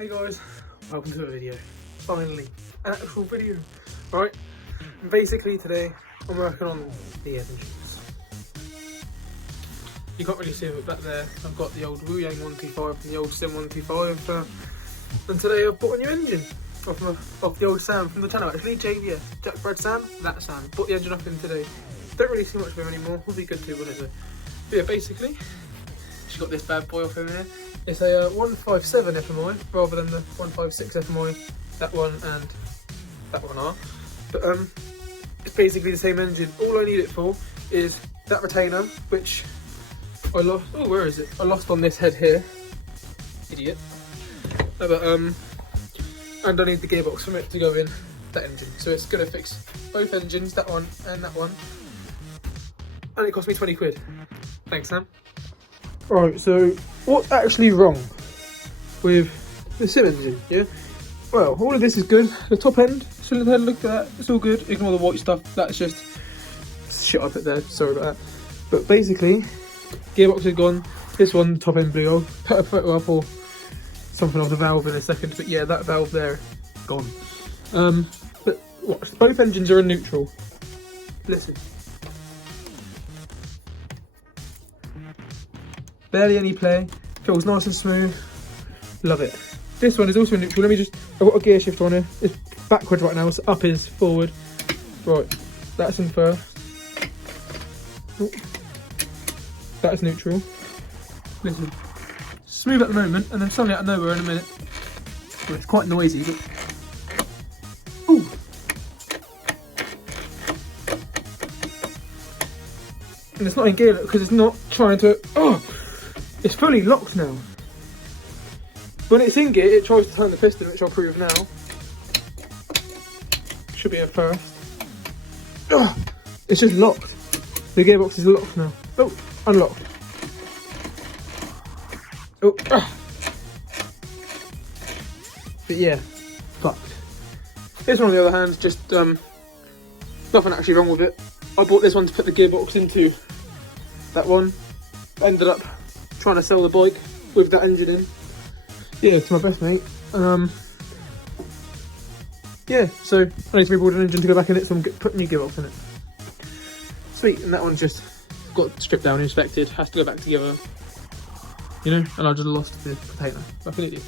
Hey guys, welcome to a video. Finally, an actual video. Right, and basically today I'm working on the engines. You can't really see it back there. I've got the old Wu Yang 125 and the old SYM 125, and today I've bought a new engine off the old Sam from the channel. Actually, JVS, Jack Brad Sam, that Sam. Bought the engine up in today. Don't really see much of him anymore. Will be good too, wouldn't it? But yeah, basically, she's got this bad boy off him here. It's a 157 FMI rather than the 156 FMI that one and that one are. But it's basically the same engine. All I need it for is that retainer, which I lost. Oh, where is it? I lost on this head here. Idiot. But and I need the gearbox from it to go in that engine. So it's gonna fix both engines, that one and that one. And it cost me 20 quid. Thanks, Sam. Right, so what's actually wrong with the SYM engine, yeah? Well, all of this is good. The top end, cylinder head, look at that, it's all good. Ignore the white stuff, that's just shit I put there, sorry about that. But basically, gearbox is gone. This one, the top end blew. I'll put a photo up or something of the valve in a second, but yeah, that valve there, gone. But watch, both engines are in neutral. Listen. Barely any play, feels nice and smooth, love it. This one is also in neutral. Let me just, I've got a gear shifter on here. It's backwards right now, so up is forward. Right, that's in first. Ooh. That's neutral. Listen, smooth at the moment, and then suddenly out of nowhere in a minute. Well, it's quite noisy, but ooh. And it's not in gear because it's not trying to, oh! It's fully locked now. When it's in gear, it tries to turn the piston, which I'll prove now. Should be at first. Ugh, it's just locked. The gearbox is locked now. Oh, unlocked. Oh, but yeah, fucked. This one on the other hand, just nothing actually wrong with it. I bought this one to put the gearbox into that one. Ended up trying to sell the bike with that engine in. Yeah, to my best mate. Yeah, so I need to rebuild an engine to go back in it, so I'm putting new gearbox in it. Sweet, and that one's just got stripped down, inspected, has to go back together. You know, and I just lost the container, like an idiot.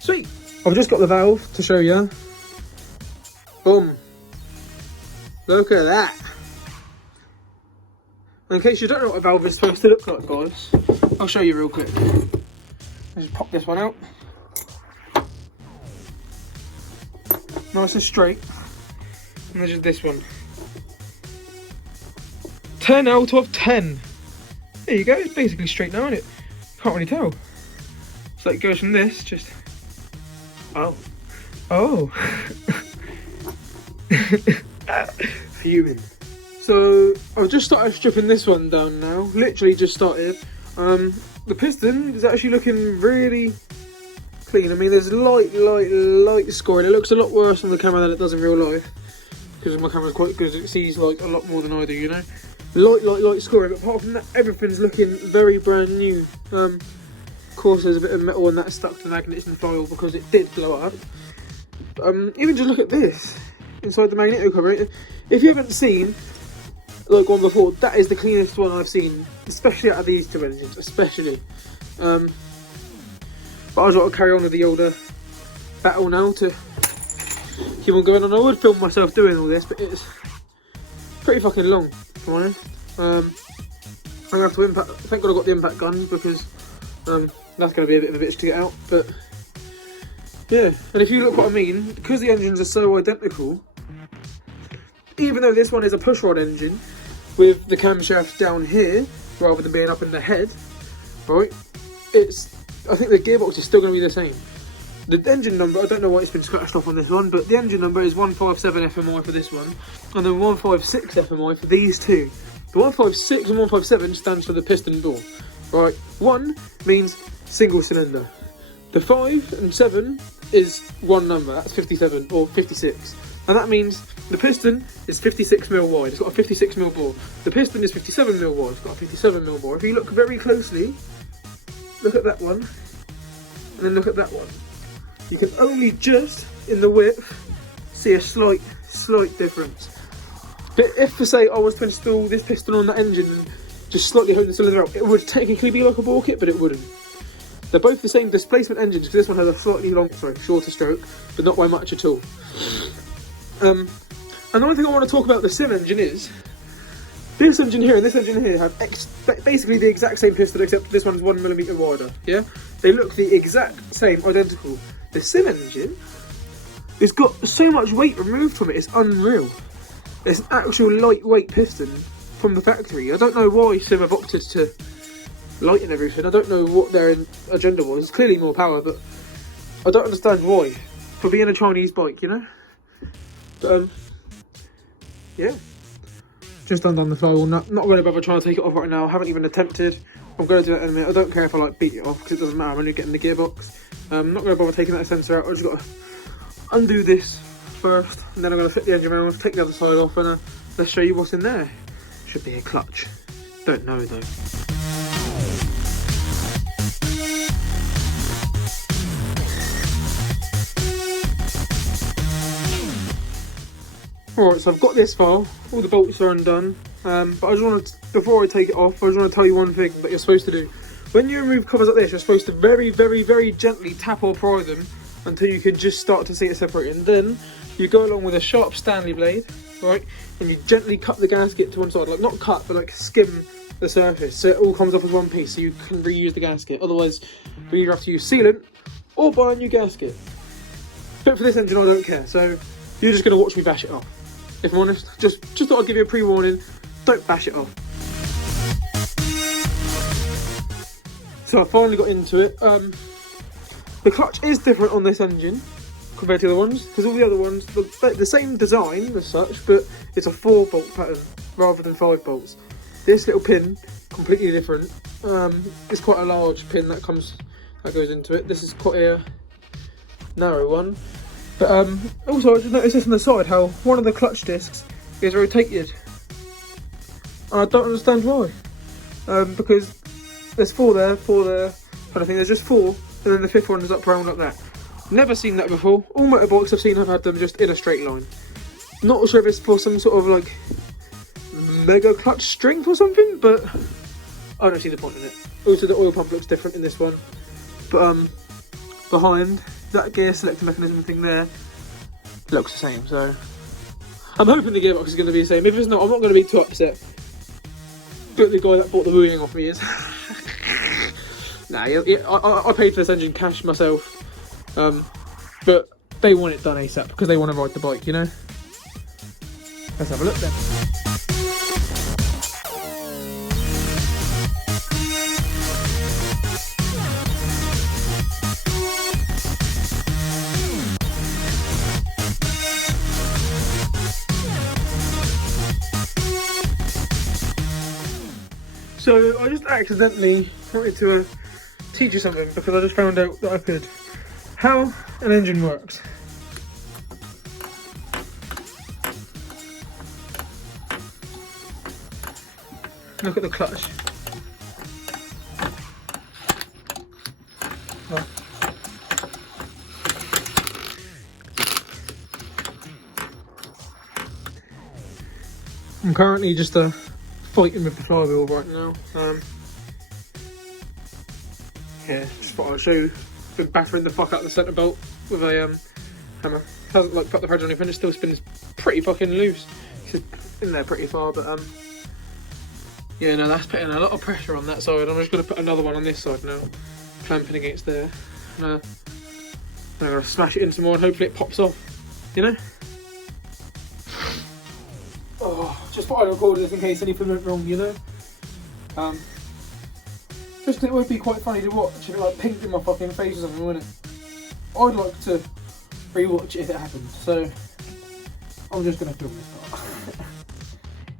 Sweet! I've just got the valve to show you. Boom! Look at that! In case you don't know what a valve is supposed to look like, guys, I'll show you real quick. I'll just pop this one out. Nice and straight. And there's just this one. 10 out of 10. There you go, it's basically straight now, isn't it? Can't really tell. So it goes from this, just... Oh. Oh. Fuming. So I've just started stripping this one down now, literally just started. The piston is actually looking really clean. I mean, there's light scoring. It looks a lot worse on the camera than it does in real life, because my camera's quite good, it sees like a lot more than I do, you know. Light scoring, but apart from that, everything's looking very brand new. Of course there's a bit of metal and that's stuck to the magnets and foil because it did blow up. Even just look at this, inside the magneto cover. If you haven't seen like one before, that is the cleanest one I've seen, especially out of these two engines, especially. But I just want to carry on with the older battle now to keep on going on. I would film myself doing all this, but it's pretty fucking long, if I'm honest. I'm gonna have to impact. Thank God I got the impact gun, because that's gonna be a bit of a bitch to get out. But yeah, and if you look what I mean, because the engines are so identical, even though this one is a pushrod engine with the camshaft down here rather than being up in the head, right? I think the gearbox is still going to be the same. The engine number, I don't know why it's been scratched off on this one, but the engine number is 157 FMI for this one, and then 156 FMI for these two. The 156 and 157 stands for the piston bore, right? 1 means single cylinder. The 5 and 7 is one number, that's 57 or 56. And that means the piston is 56mm wide, it's got a 56mm bore. The piston is 57mm wide, it's got a 57mm bore. If you look very closely, look at that one. and then look at that one. You can only just, in the width, see a slight difference. But if, for say, I was to install this piston on that engine and just slightly hone the cylinder out, it would technically be like a ball kit, but it wouldn't. They're both the same displacement engines, because this one has a slightly shorter stroke, but not by much at all. Another thing I want to talk about the SYM engine is, this engine here and this engine here have basically the exact same piston, except this one's 1mm wider, yeah? They look the exact same, identical. The SYM engine has got so much weight removed from it, it's unreal. It's an actual lightweight piston from the factory. I don't know why SYM have opted to lighten everything. I don't know what their agenda was. It's clearly more power, but I don't understand why. For being a Chinese bike, you know? But, yeah. Just undone the flywheel. Not going to bother trying to take it off right now. I haven't even attempted. I'm going to do that in a minute. I don't care if I like beat it off, because it doesn't matter. I'm only getting the gearbox. I'm not going to bother taking that sensor out. I've just got to undo this first, and then I'm going to flip the engine around, take the other side off, and let's show you what's in there. Should be a clutch. Don't know though. Alright, so I've got this far, all the bolts are undone, but I just want to, before I take it off, I just want to tell you one thing that you're supposed to do. When you remove covers like this, you're supposed to very, very, very gently tap or pry them until you can just start to see it separate. And then you go along with a sharp Stanley blade, right, and you gently cut the gasket to one side, like not cut, but like skim the surface, so it all comes off as one piece, so you can reuse the gasket. Otherwise, you either have to use sealant or buy a new gasket. But for this engine, I don't care, so you're just going to watch me bash it off. If I'm honest, just thought I'd give you a pre-warning, don't bash it off. So I finally got into it. The clutch is different on this engine compared to the other ones, because all the other ones, the same design as such, but it's a 4-bolt pattern rather than 5 bolts. This little pin, completely different. It's quite a large pin that goes into it. This is quite a narrow one. But also I just noticed this on the side, how one of the clutch discs is rotated. I don't understand why. Because there's 4 there, 4 there, kind of thing. There's just 4, and then the 5th one is up round like that. Never seen that before. All motorbikes I've seen have had them just in a straight line. Not sure if it's for some sort of like mega clutch strength or something, but I don't see the point in it. Also the oil pump looks different in this one. But behind that gear selector mechanism thing there looks the same, so I'm hoping the gearbox is going to be the same. If it's not, I'm not going to be too upset. But the guy that bought the wooing off me is. Nah, I paid for this engine cash myself. But they want it done ASAP because they want to ride the bike, you know? Let's have a look then. So I just accidentally wanted to teach you something because I just found out that I could. How an engine works. Look at the clutch. Oh. I'm currently just fighting with the flywheel right now. Yeah, just thought I'd show you. Been battering the fuck out of the centre bolt with a hammer. Hasn't like put the pressure on anything, it still spins pretty fucking loose. It's in there pretty far, but yeah, no, that's putting a lot of pressure on that side. I'm just going to put another one on this side now, clamping against there. And I'm going to smash it in some more and hopefully it pops off, you know? Oh, just thought I'd record this in case anything went wrong, you know? Just it would be quite funny to watch if it like pinked in my fucking face or something, wouldn't it? I'd like to rewatch it if it happened, so I'm just going to film this part.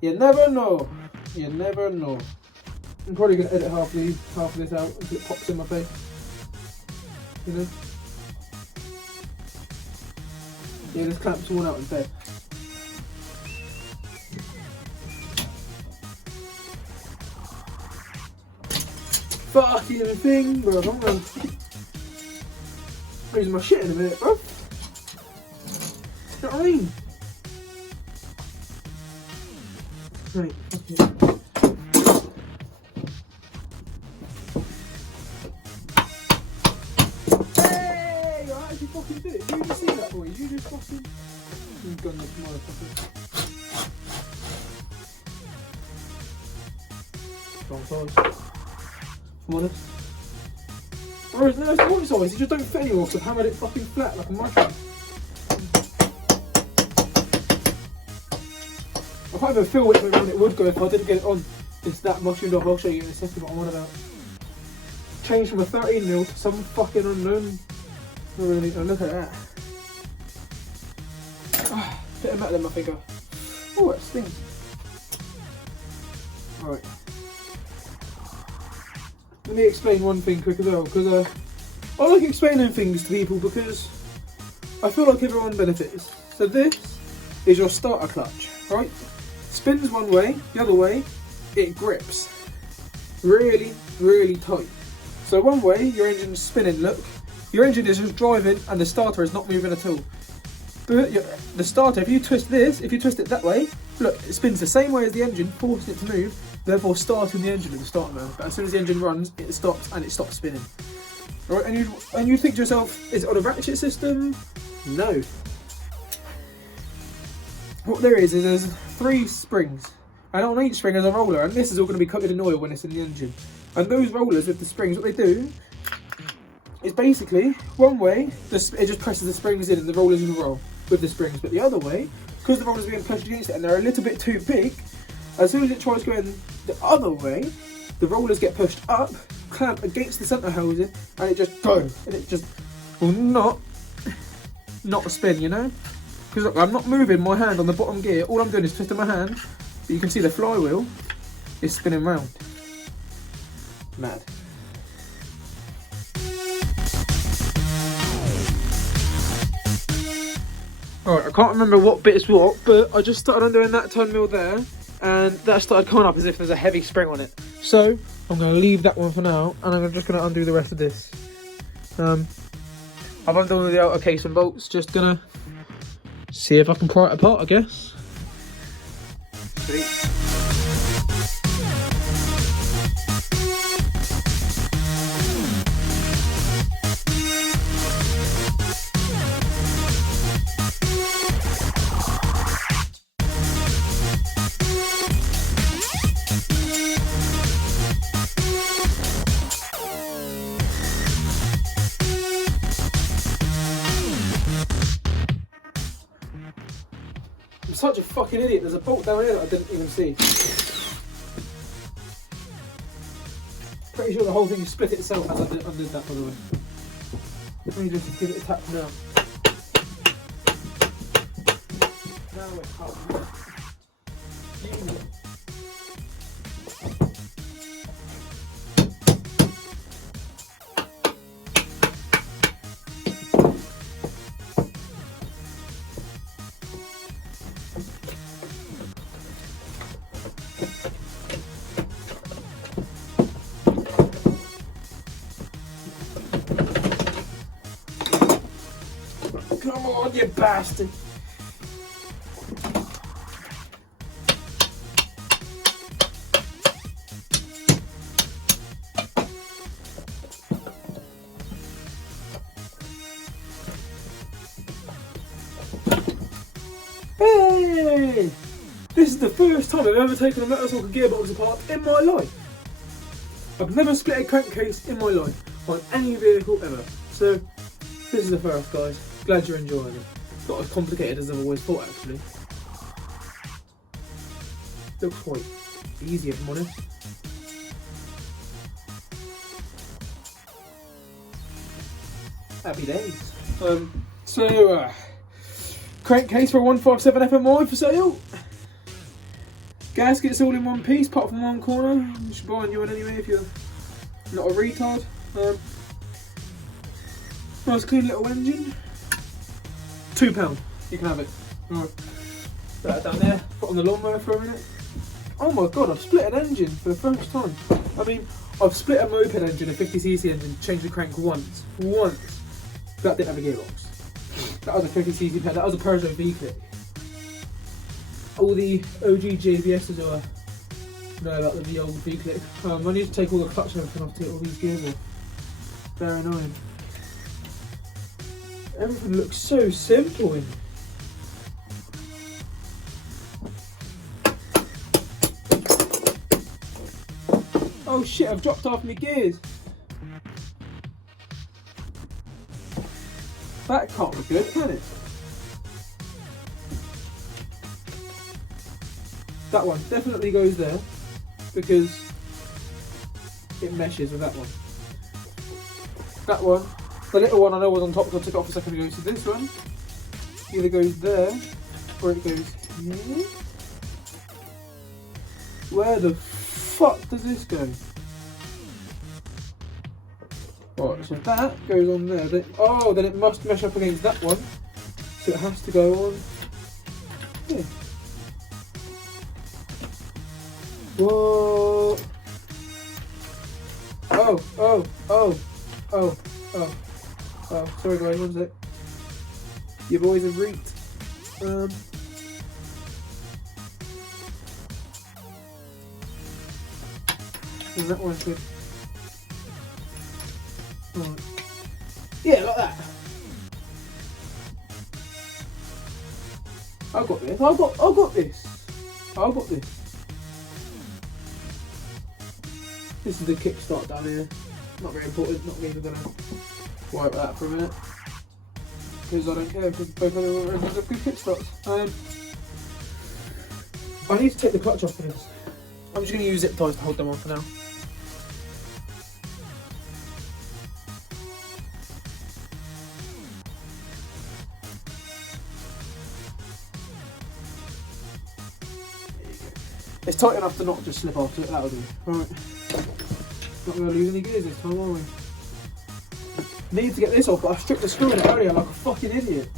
You never know. You never know. I'm probably going to edit half of this out until it pops in my face. You know? Yeah, this clamps all out instead. Fucking thing, bro. Come on. losing my shit in a minute, bro. You know what I mean? Right, okay. Hey, I actually fucking did it. You just see that, boys? You just fucking... I'm gonna motherfucker. Wrong size. If I'm honest. Whereas no, it's the right size, you just don't fit anymore, so I've hammered it fucking flat like a mushroom. I can't even feel which way around it would go if I didn't get it on. It's that mushroomed off. I'll show you in a second what I'm on about. Changed from a 13mm to some fucking unknown. Not really. Oh, look at that. Oh, bit of metal in my finger. Oh, it stings. Alright. Let me explain one thing quick as well, because I like explaining things to people because I feel like everyone benefits. So this is your starter clutch, right? Spins one way, the other way, it grips. Really, really tight. So one way, your engine's spinning, look. Your engine is just driving and the starter is not moving at all. But the starter, if you twist this, if you twist it that way, look, it spins the same way as the engine, forcing it to move, therefore starting the engine with the start mode. But as soon as the engine runs, it stops and it stops spinning. Right, and you think to yourself, is it on a ratchet system? No. What there is there's 3 springs, and on each spring is a roller, and this is all going to be coated in oil when it's in the engine. And those rollers with the springs, what they do is basically, one way, it just presses the springs in and the rollers will roll with the springs, but the other way, because the rollers are being pushed against it and they're a little bit too big, as soon as it tries going the other way, the rollers get pushed up, clamp against the centre housing, and it just goes, and it just will not spin, you know? Because look, I'm not moving my hand on the bottom gear, all I'm doing is twisting my hand, but you can see the flywheel is spinning round. Mad. Alright, I can't remember what bit is what, but I just started undoing that 10mm there, and that started coming up as if there's a heavy spring on it. So, I'm going to leave that one for now, and I'm just going to undo the rest of this. I've undone the outer case and bolts, just going to see if I can pry it apart, I guess. Sweet. I'm such a fucking idiot, there's a bolt down here that I didn't even see. Pretty sure the whole thing split itself as I undid that, by the way. Let me just give it a tap now. Now we're cut. Come on, you bastard! Hey! This is the first time I've ever taken a motorcycle gearbox apart in my life. I've never split a crankcase in my life on any vehicle ever. So, this is the first, guys. Glad you're enjoying it. Not as complicated as I've always thought, actually. Looks quite easy, if I'm honest. Happy days. Crankcase for a 157 FMI for sale. Gaskets all in one piece, apart from one corner. You should buy a new one anyway if you're not a retard. Nice clean little engine. £2. You can have it. Alright. Put that down there. Put on the lawnmower for a minute. Oh my god, I've split an engine for the first time. I mean, I've split a moped engine, a 50cc engine, changed the crank once. But That didn't have a gearbox. That was a clicky CZ pen. That was a Peugeot V-Click. All the OG JBSs are know about the old V-Click. I need to take all the clutch and everything off to get all these gears off. Very annoying. Everything looks so simple in. Oh shit, I've dropped off my gears. That can't be good, can it? That one definitely goes there because it meshes with that one. That one, the little one I know was on top because I took it off a second ago. So this one either goes there or it goes here. Where the fuck does this go? Right, so that goes on there. Then, oh, then it must mesh up against that one. So it has to go on here. Whoa! Oh! Sorry guys, one sec. Your boys have reeked. And that one's good. Right. Yeah, like that. I've got this. I've got this. I've got this. This is the kickstart down here. Not very important. Not even gonna worry about that for a minute because I don't care because both of them are good kickstarts. I need to take the clutch off for this. I'm just gonna use zip ties to hold them on for now. It's tight enough to not just slip off, so that'll do. Right. Not going to lose any gears this time, are we? Need to get this off, but I stripped the screw in it earlier like a fucking idiot.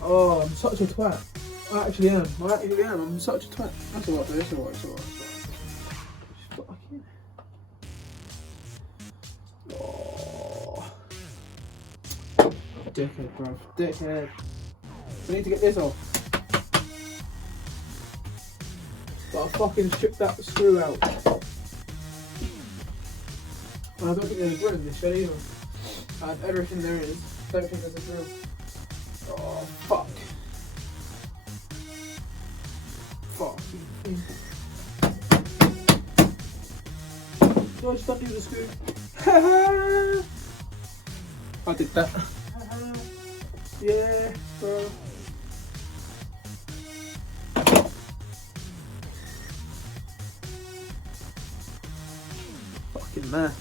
Oh, I'm such a twat. I actually am. I'm such a twat. That's alright, though. It's alright. Fucking. Oh. Dickhead, bruv. Dickhead. I need to get this off. But I fucking stripped that screw out. And I don't think there's a drill in this shed either. I have everything there is. Don't think there's a drill. Oh, fuck. Fuck. Do I just undo the screw? I did that. Yeah, bro. Fucking mash.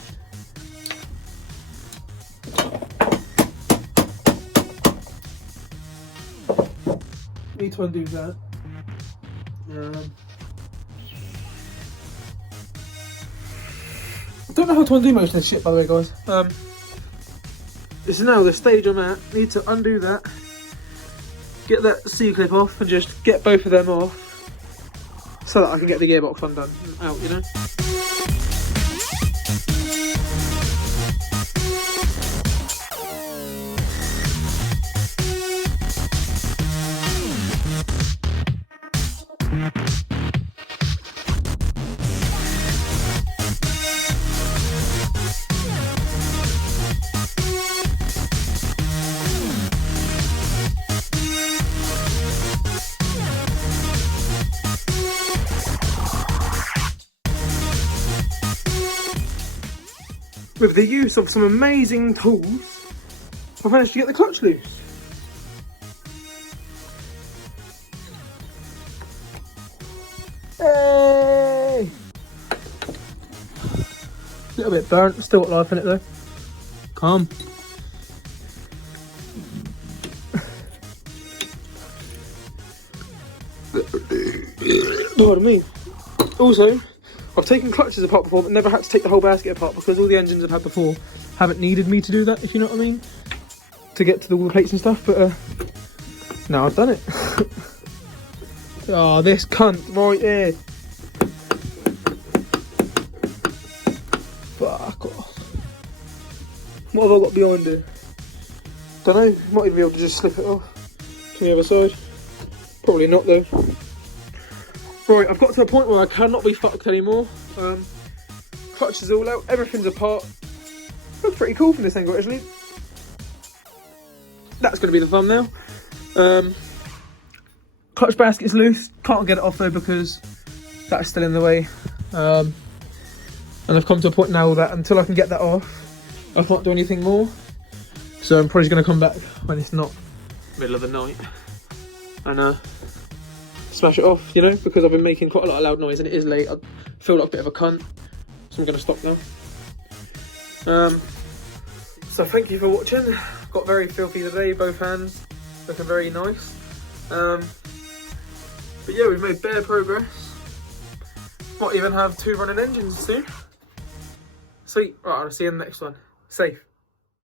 Need to undo that. I don't know how to undo most of this shit, by the way, guys. This is now the stage I'm at. Need to undo that, get that C-clip off, and just get both of them off so that I can get the gearbox undone out, you know. With the use of some amazing tools, I've managed to get the clutch loose. Hey! A little bit burnt, still got life in it though. Calm. Pardon me. Also, I've taken clutches apart before, but never had to take the whole basket apart because all the engines I've had before haven't needed me to do that, if you know what I mean, to get to all the plates and stuff, but now I've done it. Oh, this cunt right here. Fuck off. What have I got behind it? Don't know, might even be able to just slip it off to the other side. Probably not though. Right, I've got to a point where I cannot be fucked anymore. Clutch is all out, everything's apart. Looks pretty cool from this angle actually. That's going to be the thumbnail. Clutch basket's loose, can't get it off though because that's still in the way. And I've come to a point now that until I can get that off, I can't do anything more. So I'm probably going to come back when it's not middle of the night and smash it off, you know, because I've been making quite a lot of loud noise and it is late. I feel like a bit of a cunt, so I'm going to stop now. So thank you for watching. Got very filthy today, both hands looking very nice. But yeah, we've made bare progress. Might even have 2 running engines soon. Sweet. Right, I'll see you in the next one. Safe.